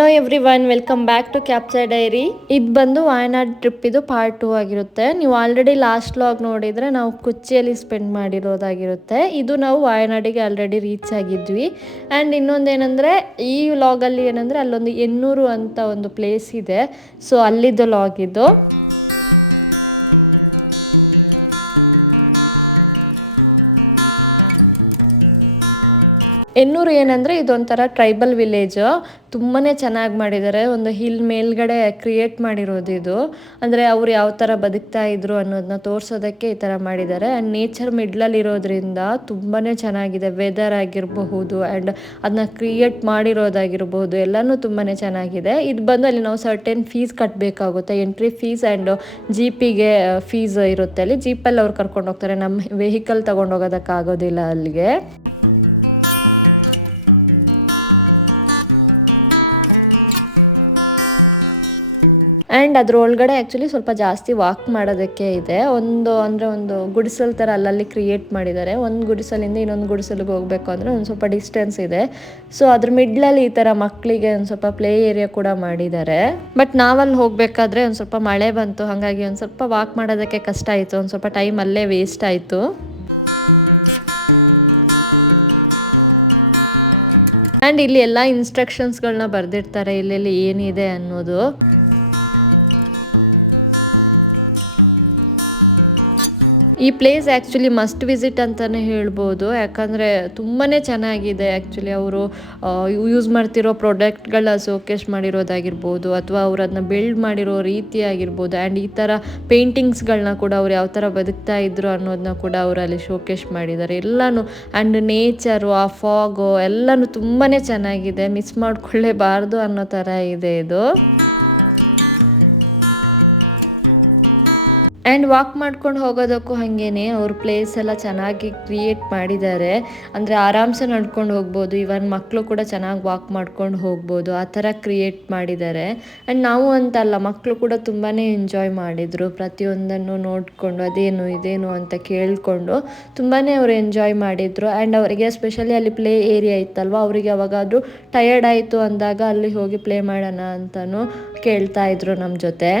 Hello everyone, welcome back to capture diary. ಇದು ಬಂದು Wayanad trip ಇದು ಪಾರ್ಟ್ 2 ಆಗಿರುತ್ತೆ. ನೀವು ಆಲ್ರೆಡಿ ಲಾಸ್ಟ್ ವ್ಲಾಗ್ ನೋಡಿದರೆ ನಾವು ಕುಚ್ಚಿಯಲ್ಲಿ ಸ್ಪೆಂಡ್ ಮಾಡಿರೋದಾಗಿರುತ್ತೆ. ಇದು ನಾವು ವಾಯನಾಡಿಗೆ ಆಲ್ರೆಡಿ ರೀಚ್ ಆಗಿದ್ವಿ. ಆ್ಯಂಡ್ ಇನ್ನೊಂದೇನೆಂದರೆ ಈ ವ್ಲಾಗಲ್ಲಿ ಏನಂದರೆ ಅಲ್ಲೊಂದು ಎನ್ನೂರು ಅಂತ ಒಂದು ಪ್ಲೇಸ್ ಇದೆ. ಸೊ ಅಲ್ಲಿದ್ದು ವ್ಲಾಗ್ ಇದು. ಎನ್ನೂರು ಏನಂದರೆ ಇದೊಂಥರ ಟ್ರೈಬಲ್ ವಿಲೇಜು. ತುಂಬಾ ಚೆನ್ನಾಗಿ ಮಾಡಿದ್ದಾರೆ. ಒಂದು ಹಿಲ್ ಮೇಲ್ಗಡೆ ಕ್ರಿಯೇಟ್ ಮಾಡಿರೋದು ಇದು. ಅಂದರೆ ಅವ್ರು ಯಾವ ಥರ ಬದುಕ್ತಾ ಇದ್ರು ಅನ್ನೋದನ್ನ ತೋರಿಸೋದಕ್ಕೆ ಈ ಥರ ಮಾಡಿದ್ದಾರೆ. ಆ್ಯಂಡ್ ನೇಚರ್ ಮಿಡ್ಲಲ್ಲಿ ಇರೋದ್ರಿಂದ ತುಂಬಾ ಚೆನ್ನಾಗಿದೆ. ವೆದರ್ ಆಗಿರಬಹುದು ಆ್ಯಂಡ್ ಅದನ್ನ ಕ್ರಿಯೇಟ್ ಮಾಡಿರೋದಾಗಿರ್ಬೋದು ಎಲ್ಲನೂ ತುಂಬಾ ಚೆನ್ನಾಗಿದೆ. ಇದು ಬಂದು ಅಲ್ಲಿ ನಾವು ಸರ್ಟೆನ್ ಫೀಸ್ ಕಟ್ಟಬೇಕಾಗುತ್ತೆ, ಎಂಟ್ರಿ ಫೀಸ್ ಆ್ಯಂಡ್ ಜೀಪಿಗೆ ಫೀಸ್ ಇರುತ್ತೆ. ಅಲ್ಲಿ ಜೀಪಲ್ಲಿ ಅವ್ರು ಕರ್ಕೊಂಡು ಹೋಗ್ತಾರೆ. ನಮ್ಮ ವೆಹಿಕಲ್ ತೊಗೊಂಡು ಹೋಗೋದಕ್ಕಾಗೋದಿಲ್ಲ ಅಲ್ಲಿಗೆ. ಆ್ಯಂಡ್ ಅದ್ರ ಒಳಗಡೆ ಆ್ಯಕ್ಚುಲಿ ಸ್ವಲ್ಪ ಜಾಸ್ತಿ ವಾಕ್ ಮಾಡೋದಕ್ಕೆ ಇದೆ. ಒಂದು ಗುಡಿಸಲು ಥರ ಅಲ್ಲಲ್ಲಿ ಕ್ರಿಯೇಟ್ ಮಾಡಿದ್ದಾರೆ. ಒಂದು ಗುಡಿಸಲಿಂದ ಇನ್ನೊಂದು ಗುಡಿಸಲಿಗೆ ಹೋಗಬೇಕು ಅಂದರೆ ಒಂದು ಸ್ವಲ್ಪ ಡಿಸ್ಟೆನ್ಸ್ ಇದೆ. ಸೊ ಅದ್ರ ಮಿಡ್ಲಲ್ಲಿ ಈ ಥರ ಮಕ್ಕಳಿಗೆ ಒಂದು ಸ್ವಲ್ಪ ಪ್ಲೇ ಏರಿಯಾ ಕೂಡ ಮಾಡಿದ್ದಾರೆ. ಬಟ್ ನಾವಲ್ಲಿ ಹೋಗಬೇಕಾದ್ರೆ ಒಂದು ಸ್ವಲ್ಪ ಮಳೆ ಬಂತು, ಹಾಗಾಗಿ ಒಂದು ಸ್ವಲ್ಪ ವಾಕ್ ಮಾಡೋದಕ್ಕೆ ಕಷ್ಟ ಆಯಿತು. ಒಂದು ಸ್ವಲ್ಪ ಟೈಮ್ ಅಲ್ಲೇ ವೇಸ್ಟ್ ಆಯಿತು. ಆ್ಯಂಡ್ ಇಲ್ಲಿ ಎಲ್ಲ ಇನ್ಸ್ಟ್ರಕ್ಷನ್ಸ್ಗಳನ್ನ ಬರೆದಿರ್ತಾರೆ ಇಲ್ಲೆಲ್ಲಿ ಏನಿದೆ ಅನ್ನೋದು. ಈ ಪ್ಲೇಸ್ ಆ್ಯಕ್ಚುಲಿ ಮಸ್ಟ್ ವಿಸಿಟ್ ಅಂತಲೇ ಹೇಳ್ಬೋದು. ಯಾಕಂದರೆ ತುಂಬಾ ಚೆನ್ನಾಗಿದೆ. ಆ್ಯಕ್ಚುಲಿ ಅವರು ಯೂಸ್ ಮಾಡ್ತಿರೋ ಪ್ರಾಡಕ್ಟ್ಗಳ ಶೋಕೇಸ್ ಮಾಡಿರೋದಾಗಿರ್ಬೋದು ಅಥವಾ ಅವ್ರು ಅದನ್ನ ಬಿಲ್ಡ್ ಮಾಡಿರೋ ರೀತಿ ಆಗಿರ್ಬೋದು. ಆ್ಯಂಡ್ ಈ ಥರ ಪೇಂಟಿಂಗ್ಸ್ಗಳನ್ನ ಕೂಡ ಅವ್ರು ಯಾವ ಥರ ಬದುಕ್ತಾ ಇದ್ರು ಅನ್ನೋದನ್ನ ಕೂಡ ಅವರು ಅಲ್ಲಿ ಶೋಕೇಸ್ ಮಾಡಿದ್ದಾರೆ ಎಲ್ಲನೂ. ಆ್ಯಂಡ್ ನೇಚರು, ಆ ಫಾಗು ಎಲ್ಲನೂ ತುಂಬಾ ಚೆನ್ನಾಗಿದೆ. ಮಿಸ್ ಮಾಡ್ಕೊಳ್ಳೇಬಾರ್ದು ಅನ್ನೋ ಥರ ಇದೆ ಇದು. ಆ್ಯಂಡ್ ವಾಕ್ ಮಾಡ್ಕೊಂಡು ಹೋಗೋದಕ್ಕೂ ಹಾಗೇ ಅವ್ರ ಪ್ಲೇಸ್ ಎಲ್ಲ ಚೆನ್ನಾಗಿ ಕ್ರಿಯೇಟ್ ಮಾಡಿದ್ದಾರೆ. ಅಂದರೆ ಆರಾಮ್ಸೆ ನಡ್ಕೊಂಡು ಹೋಗ್ಬೋದು. ಇವನ್ ಮಕ್ಕಳು ಕೂಡ ಚೆನ್ನಾಗಿ ವಾಕ್ ಮಾಡ್ಕೊಂಡು ಹೋಗ್ಬೋದು, ಆ ಥರ ಕ್ರಿಯೇಟ್ ಮಾಡಿದ್ದಾರೆ. ಆ್ಯಂಡ್ ನಾವು ಅಂತಲ್ಲ, ಮಕ್ಕಳು ಕೂಡ ತುಂಬಾ ಎಂಜಾಯ್ ಮಾಡಿದರು. ಪ್ರತಿಯೊಂದನ್ನು ನೋಡಿಕೊಂಡು ಅದೇನು ಇದೇನು ಅಂತ ಕೇಳಿಕೊಂಡು ತುಂಬಾ ಅವರು ಎಂಜಾಯ್ ಮಾಡಿದರು. ಆ್ಯಂಡ್ ಅವರಿಗೆ ಎಸ್ಪೆಷಲಿ ಅಲ್ಲಿ ಪ್ಲೇ ಏರಿಯಾ ಇತ್ತಲ್ವ, ಅವರಿಗೆ ಯಾವಾಗಾದರೂ ಟಯರ್ಡ್ ಆಯಿತು ಅಂದಾಗ ಅಲ್ಲಿ ಹೋಗಿ ಪ್ಲೇ ಮಾಡೋಣ ಅಂತಲೂ ಕೇಳ್ತಾ ಇದ್ರು ನಮ್ಮ ಜೊತೆ.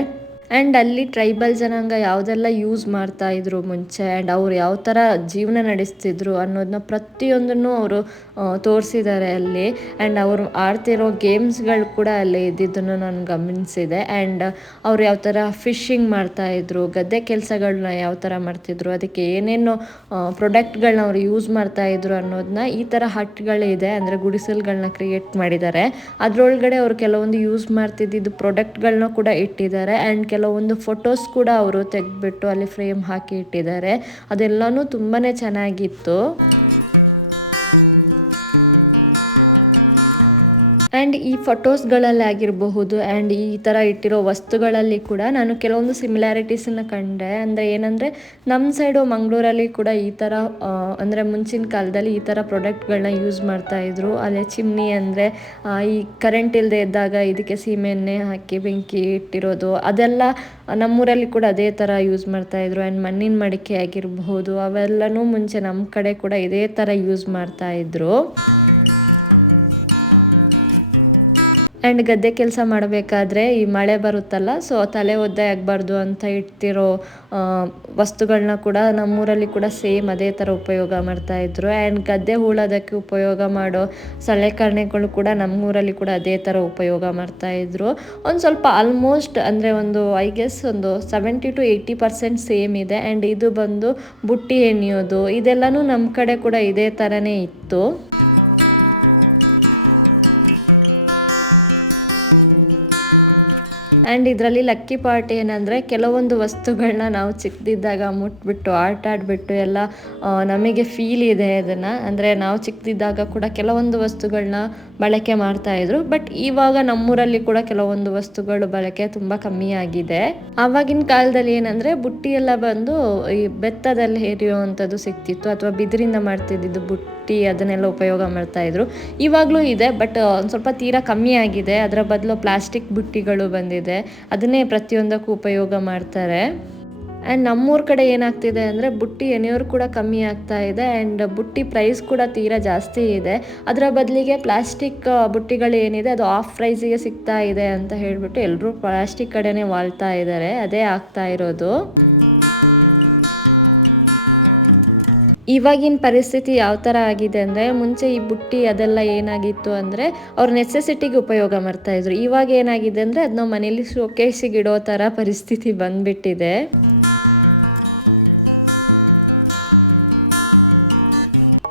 ಆ್ಯಂಡ್ ಅಲ್ಲಿ ಟ್ರೈಬಲ್ ಜನಾಂಗ ಯಾವುದೆಲ್ಲ ಯೂಸ್ ಮಾಡ್ತಾಯಿದ್ರು ಮುಂಚೆ ಆ್ಯಂಡ್ ಅವ್ರು ಯಾವ ಥರ ಜೀವನ ನಡೆಸ್ತಿದ್ರು ಅನ್ನೋದನ್ನ ಪ್ರತಿಯೊಂದನ್ನು ಅವರು ತೋರಿಸಿದ್ದಾರೆ ಅಲ್ಲಿ. ಆ್ಯಂಡ್ ಅವರು ಆಡ್ತಿರೋ ಗೇಮ್ಸ್ಗಳು ಕೂಡ ಅಲ್ಲಿ ಇದ್ದಿದ್ದನ್ನು ನಾನು ಗಮನಿಸಿದೆ. ಆ್ಯಂಡ್ ಅವ್ರು ಯಾವ ಥರ ಫಿಶಿಂಗ್ ಮಾಡ್ತಾಯಿದ್ರು, ಗದ್ದೆ ಕೆಲಸಗಳನ್ನ ಯಾವ ಥರ ಮಾಡ್ತಿದ್ರು, ಅದಕ್ಕೆ ಏನೇನು ಪ್ರಾಡಕ್ಟ್ಗಳನ್ನ ಅವ್ರು ಯೂಸ್ ಮಾಡ್ತಾಯಿದ್ರು ಅನ್ನೋದನ್ನ ಈ ಥರ ಹಟ್ಗಳಿದೆ, ಅಂದರೆ ಗುಡಿಸಲುಗಳನ್ನ ಕ್ರಿಯೇಟ್ ಮಾಡಿದ್ದಾರೆ. ಅದರೊಳಗಡೆ ಅವರು ಕೆಲವೊಂದು ಯೂಸ್ ಮಾಡ್ತಿದ್ದಿದ್ದು ಪ್ರಾಡಕ್ಟ್ಗಳನ್ನ ಕೂಡ ಇಟ್ಟಿದ್ದಾರೆ. ಆ್ಯಂಡ್ ಕೆಲವೊಂದು ಫೋಟೋಸ್ ಕೂಡ ಅವರು ತೆಗೆದ್ಬಿಟ್ಟು ಅಲ್ಲಿ ಫ್ರೇಮ್ ಹಾಕಿ ಇಟ್ಟಿದ್ದಾರೆ. ಅದೆಲ್ಲನೂ ತುಂಬಾ ಚೆನ್ನಾಗಿತ್ತು. ಆ್ಯಂಡ್ ಈ ಫೋಟೋಸ್ಗಳಲ್ಲಿ ಆಗಿರಬಹುದು ಆ್ಯಂಡ್ ಈ ಥರ ಇಟ್ಟಿರೋ ವಸ್ತುಗಳಲ್ಲಿ ಕೂಡ ನಾನು ಕೆಲವೊಂದು ಸಿಮಿಲ್ಯಾರಿಟೀಸನ್ನು ಕಂಡೆ. ಅಂದರೆ ಏನಂದರೆ ನಮ್ಮ ಸೈಡು ಮಂಗಳೂರಲ್ಲಿ ಕೂಡ ಈ ಥರ ಅಂದರೆ ಮುಂಚಿನ ಕಾಲದಲ್ಲಿ ಈ ಥರ ಪ್ರಾಡಕ್ಟ್ಗಳನ್ನ ಯೂಸ್ ಮಾಡ್ತಾಯಿದ್ರು. ಅಲ್ಲೇ ಚಿಮ್ನಿ ಅಂದರೆ ಈ ಕರೆಂಟ್ ಇಲ್ಲದೆ ಇದ್ದಾಗ ಇದಕ್ಕೆ ಸೀಮೆ ಎಣ್ಣೆ ಹಾಕಿ ಬೆಂಕಿ ಇಟ್ಟಿರೋದು, ಅದೆಲ್ಲ ನಮ್ಮೂರಲ್ಲಿ ಕೂಡ ಅದೇ ಥರ ಯೂಸ್ ಮಾಡ್ತಾಯಿದ್ರು. ಆ್ಯಂಡ್ ಮಣ್ಣಿನ ಮಡಿಕೆ ಆಗಿರಬಹುದು ಅವೆಲ್ಲನೂ ಮುಂಚೆ ನಮ್ಮ ಕಡೆ ಕೂಡ ಇದೇ ಥರ ಯೂಸ್ ಮಾಡ್ತಾಯಿದ್ರು. ಆ್ಯಂಡ್ ಗದ್ದೆ ಕೆಲಸ ಮಾಡಬೇಕಾದ್ರೆ ಈ ಮಳೆ ಬರುತ್ತಲ್ಲ, ಸೊ ತಲೆ ಒದ್ದೆ ಆಗಬಾರ್ದು ಅಂತ ಇಟ್ಟಿರೋ ವಸ್ತುಗಳನ್ನ ಕೂಡ ನಮ್ಮೂರಲ್ಲಿ ಕೂಡ ಸೇಮ್ ಅದೇ ಥರ ಉಪಯೋಗ ಮಾಡ್ತಾಯಿದ್ರು. ಆ್ಯಂಡ್ ಗದ್ದೆ ಹೂಳೋದಕ್ಕೆ ಉಪಯೋಗ ಮಾಡೋ ಸಲಕರಣೆಗಳು ಕೂಡ ನಮ್ಮೂರಲ್ಲಿ ಕೂಡ ಅದೇ ಥರ ಉಪಯೋಗ ಮಾಡ್ತಾಯಿದ್ರು. ಒಂದು ಸ್ವಲ್ಪ ಆಲ್ಮೋಸ್ಟ್ ಅಂದರೆ ಐ ಗೆಸ್ ಒಂದು 70 to 80% ಸೇಮ್ ಇದೆ. ಆ್ಯಂಡ್ ಇದು ಬಂದು ಬುಟ್ಟಿ ಎಣಿಯೋದು, ಇದೆಲ್ಲನೂ ನಮ್ಮ ಕಡೆ ಕೂಡ ಇದೇ ಥರನೇ ಇತ್ತು. ಆ್ಯಂಡ್ ಇದರಲ್ಲಿ ಲಕ್ಕಿ ಪಾರ್ಟ್ ಏನಂದರೆ ಕೆಲವೊಂದು ವಸ್ತುಗಳನ್ನ ನಾವು ಚಿಕ್ಕದಿದ್ದಾಗ ಮುಟ್ಬಿಟ್ಟು ಆಟ ಆಡಿಬಿಟ್ಟು ಎಲ್ಲ ನಮಗೆ ಫೀಲ್ ಇದೆ ಅದನ್ನು. ಅಂದರೆ ನಾವು ಚಿಕ್ಕದಿದ್ದಾಗ ಕೂಡ ಕೆಲವೊಂದು ವಸ್ತುಗಳನ್ನ ಬಳಕೆ ಮಾಡ್ತಾಯಿದ್ರು. ಬಟ್ ಇವಾಗ ನಮ್ಮೂರಲ್ಲಿ ಕೂಡ ಕೆಲವೊಂದು ವಸ್ತುಗಳು ಬಳಕೆ ತುಂಬ ಕಮ್ಮಿ ಆಗಿದೆ. ಆವಾಗಿನ ಕಾಲದಲ್ಲಿ ಏನಂದರೆ ಬುಟ್ಟಿ ಎಲ್ಲ ಬಂದು ಈ ಬೆತ್ತದಲ್ಲಿ ಹೇರಿಯುವಂಥದ್ದು ಸಿಗ್ತಿತ್ತು ಅಥವಾ ಬಿದಿರಿಂದ ಮಾಡ್ತಿದ್ದಿದ್ದು ಬುಟ್ಟಿ, ಅದನ್ನೆಲ್ಲ ಉಪಯೋಗ ಮಾಡ್ತಾಯಿದ್ರು. ಇವಾಗಲೂ ಇದೆ, ಬಟ್ ಒಂದು ಸ್ವಲ್ಪ ತೀರಾ ಕಮ್ಮಿ ಆಗಿದೆ. ಅದರ ಬದಲು ಪ್ಲಾಸ್ಟಿಕ್ ಬುಟ್ಟಿಗಳು ಬಂದಿದೆ, ಅದನ್ನೇ ಪ್ರತಿಯೊಂದಕ್ಕೂ ಉಪಯೋಗ ಮಾಡ್ತಾರೆ. ಆ್ಯಂಡ್ ನಮ್ಮೂರ ಕಡೆ ಏನಾಗ್ತಿದೆ ಅಂದರೆ ಬುಟ್ಟಿ ಎನೆಯೋರು ಕೂಡ ಕಮ್ಮಿ ಆಗ್ತಾ ಇದೆ ಆ್ಯಂಡ್ ಬುಟ್ಟಿ ಪ್ರೈಸ್ ಕೂಡ ತೀರಾ ಜಾಸ್ತಿ ಇದೆ. ಅದರ ಬದಲಿಗೆ ಪ್ಲಾಸ್ಟಿಕ್ ಬುಟ್ಟಿಗಳು ಏನಿದೆ ಅದು ಆಫ್ ಪ್ರೈಸಿಗೆ ಸಿಗ್ತಾ ಇದೆ ಅಂತ ಹೇಳಿಬಿಟ್ಟು ಎಲ್ಲರೂ ಪ್ಲಾಸ್ಟಿಕ್ ಕಡೆನೇ ವಾಳ್ತಾ ಇದ್ದಾರೆ. ಅದೇ ಆಗ್ತಾ ಇರೋದು. ಇವಾಗಿನ ಪರಿಸ್ಥಿತಿ ಯಾವ ಥರ ಆಗಿದೆ ಅಂದರೆ, ಮುಂಚೆ ಈ ಬುಟ್ಟಿ ಅದೆಲ್ಲ ಏನಾಗಿತ್ತು ಅಂದರೆ ಅವ್ರ ನೆಸೆಸಿಟಿಗೆ ಉಪಯೋಗ ಮಾಡ್ತಾಯಿದ್ರು. ಇವಾಗ ಏನಾಗಿದೆ ಅಂದರೆ ಅದು ನಾವು ಮನೇಲಿ ಶೋಕೇಸಿಗೆ ಇಡೋ ಥರ ಪರಿಸ್ಥಿತಿ ಬಂದುಬಿಟ್ಟಿದೆ.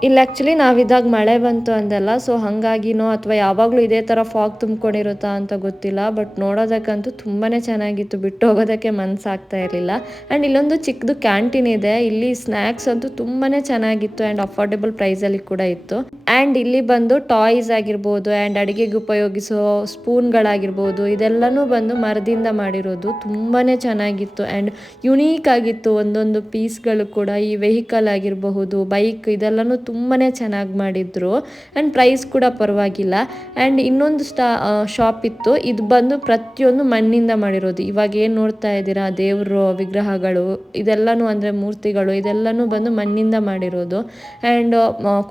ಇಲ್ಲಿ ಆ್ಯಕ್ಚುಲಿ ನಾವಿದ್ದಾಗ ಮಳೆ ಬಂತು ಅಂದಲ್ಲ, ಸೊ ಹಾಗಾಗಿನೋ ಅಥವಾ ಯಾವಾಗಲೂ ಇದೇ ಥರ ಫಾಗ್ ತುಂಬ್ಕೊಂಡಿರುತ್ತಾ ಅಂತ ಗೊತ್ತಿಲ್ಲ. ಬಟ್ ನೋಡೋದಕ್ಕಂತೂ ತುಂಬಾ ಚೆನ್ನಾಗಿತ್ತು, ಬಿಟ್ಟು ಹೋಗೋದಕ್ಕೆ ಮನಸ್ಸಾಗ್ತಾ ಇರಲಿಲ್ಲ. ಆ್ಯಂಡ್ ಇಲ್ಲೊಂದು ಚಿಕ್ಕದು ಕ್ಯಾಂಟೀನ್ ಇದೆ. ಇಲ್ಲಿ ಸ್ನ್ಯಾಕ್ಸ್ ಅಂತೂ ತುಂಬಾ ಚೆನ್ನಾಗಿತ್ತು ಆ್ಯಂಡ್ ಅಫೋರ್ಡೆಬಲ್ ಪ್ರೈಸಲ್ಲಿ ಕೂಡ ಇತ್ತು. ಆ್ಯಂಡ್ ಇಲ್ಲಿ ಬಂದು ಟಾಯ್ಸ್ ಆಗಿರ್ಬೋದು ಆ್ಯಂಡ್ ಅಡುಗೆಗೆ ಉಪಯೋಗಿಸೋ ಸ್ಪೂನ್ಗಳಾಗಿರ್ಬೋದು ಇದೆಲ್ಲನೂ ಬಂದು ಮರದಿಂದ ಮಾಡಿರೋದು. ತುಂಬಾ ಚೆನ್ನಾಗಿತ್ತು ಆ್ಯಂಡ್ ಯುನೀಕ್ ಆಗಿತ್ತು ಒಂದೊಂದು ಪೀಸ್ಗಳು ಕೂಡ. ಈ ವೆಹಿಕಲ್ ಆಗಿರಬಹುದು, ಬೈಕ್, ಇದೆಲ್ಲನೂ ತುಂಬಾ ಚೆನ್ನಾಗಿ ಮಾಡಿದ್ರು ಆ್ಯಂಡ್ ಪ್ರೈಸ್ ಕೂಡ ಪರವಾಗಿಲ್ಲ. ಆ್ಯಂಡ್ ಇನ್ನೊಂದು ಶಾಪ್ ಇತ್ತು, ಇದು ಬಂದು ಪ್ರತಿಯೊಂದು ಮಣ್ಣಿಂದ ಮಾಡಿರೋದು. ಇವಾಗ ಏನು ನೋಡ್ತಾ ಇದ್ದೀರಾ ದೇವರು ವಿಗ್ರಹಗಳು ಇದೆಲ್ಲನೂ ಅಂದರೆ ಮೂರ್ತಿಗಳು ಇದೆಲ್ಲನೂ ಬಂದು ಮಣ್ಣಿಂದ ಮಾಡಿರೋದು. ಆ್ಯಂಡ್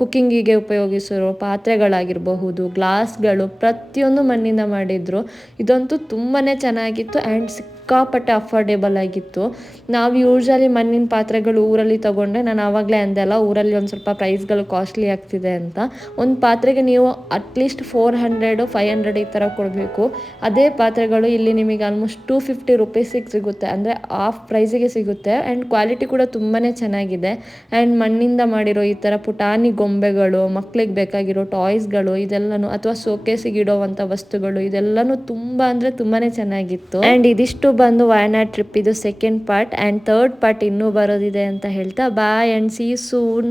ಕುಕ್ಕಿಂಗಿಗೆ ಉಪಯೋಗಿಸಿರೋ ಪಾತ್ರೆಗಳಾಗಿರಬಹುದು, ಗ್ಲಾಸ್ಗಳು, ಪ್ರತಿಯೊಂದು ಮಣ್ಣಿಂದ ಮಾಡಿದ್ರು. ಇದಂತೂ ತುಂಬಾ ಚೆನ್ನಾಗಿತ್ತು ಆ್ಯಂಡ್ ಸಿಕ್ಕಾಪಟ್ಟೆ ಅಫೋರ್ಡೆಬಲ್ ಆಗಿತ್ತು. ನಾವು ಯೂಶ್ವಲಿ ಮಣ್ಣಿನ ಪಾತ್ರೆಗಳು ಊರಲ್ಲಿ ತೊಗೊಂಡ್ರೆ, ನಾನು ಆವಾಗಲೇ ಅಂದೆ ಅಲ್ಲ ಊರಲ್ಲಿ ಒಂದು ಸ್ವಲ್ಪ ಪ್ರೈಸ್ಗಳು ಕಾಸ್ಟ್ಲಿ ಆಗ್ತಿದೆ ಅಂತ. ಒಂದು ಪಾತ್ರೆಗೆ ನೀವು ಅಟ್ಲೀಸ್ಟ್ 400-500 ಈ ಥರ ಕೊಡಬೇಕು. ಅದೇ ಪಾತ್ರೆಗಳು ಇಲ್ಲಿ ನಿಮಗೆ ಆಲ್ಮೋಸ್ಟ್ 250 ರುಪೀಸಿಗೆ ಸಿಗುತ್ತೆ, ಅಂದರೆ ಆಫ್ ಪ್ರೈಸಿಗೆ ಸಿಗುತ್ತೆ. ಆ್ಯಂಡ್ ಕ್ವಾಲಿಟಿ ಕೂಡ ತುಂಬಾ ಚೆನ್ನಾಗಿದೆ. ಆ್ಯಂಡ್ ಮಣ್ಣಿಂದ ಮಾಡಿರೋ ಈ ಥರ ಪುಟಾಣಿ ಗೊಂಬೆಗಳು, ಮಕ್ಳಿಗೆ ಬೇಕಾಗಿರೋ ಟಾಯ್ಸ್ಗಳು ಇದೆಲ್ಲನೂ, ಅಥವಾ ಶೋಕೇಸಿಗೆ ಇಡೋವಂಥ ವಸ್ತುಗಳು ಇದೆಲ್ಲನೂ ತುಂಬ ಅಂದರೆ ತುಂಬಾ ಚೆನ್ನಾಗಿತ್ತು. ಆ್ಯಂಡ್ ಇದಿಷ್ಟು ಬಂದು ವಯನಾಡ್ ಟ್ರಿಪ್ ಇದು second part. And third part ಇನ್ನೂ ಬರೋದಿದೆ ಅಂತ ಹೇಳ್ತಾ boy and C you soon.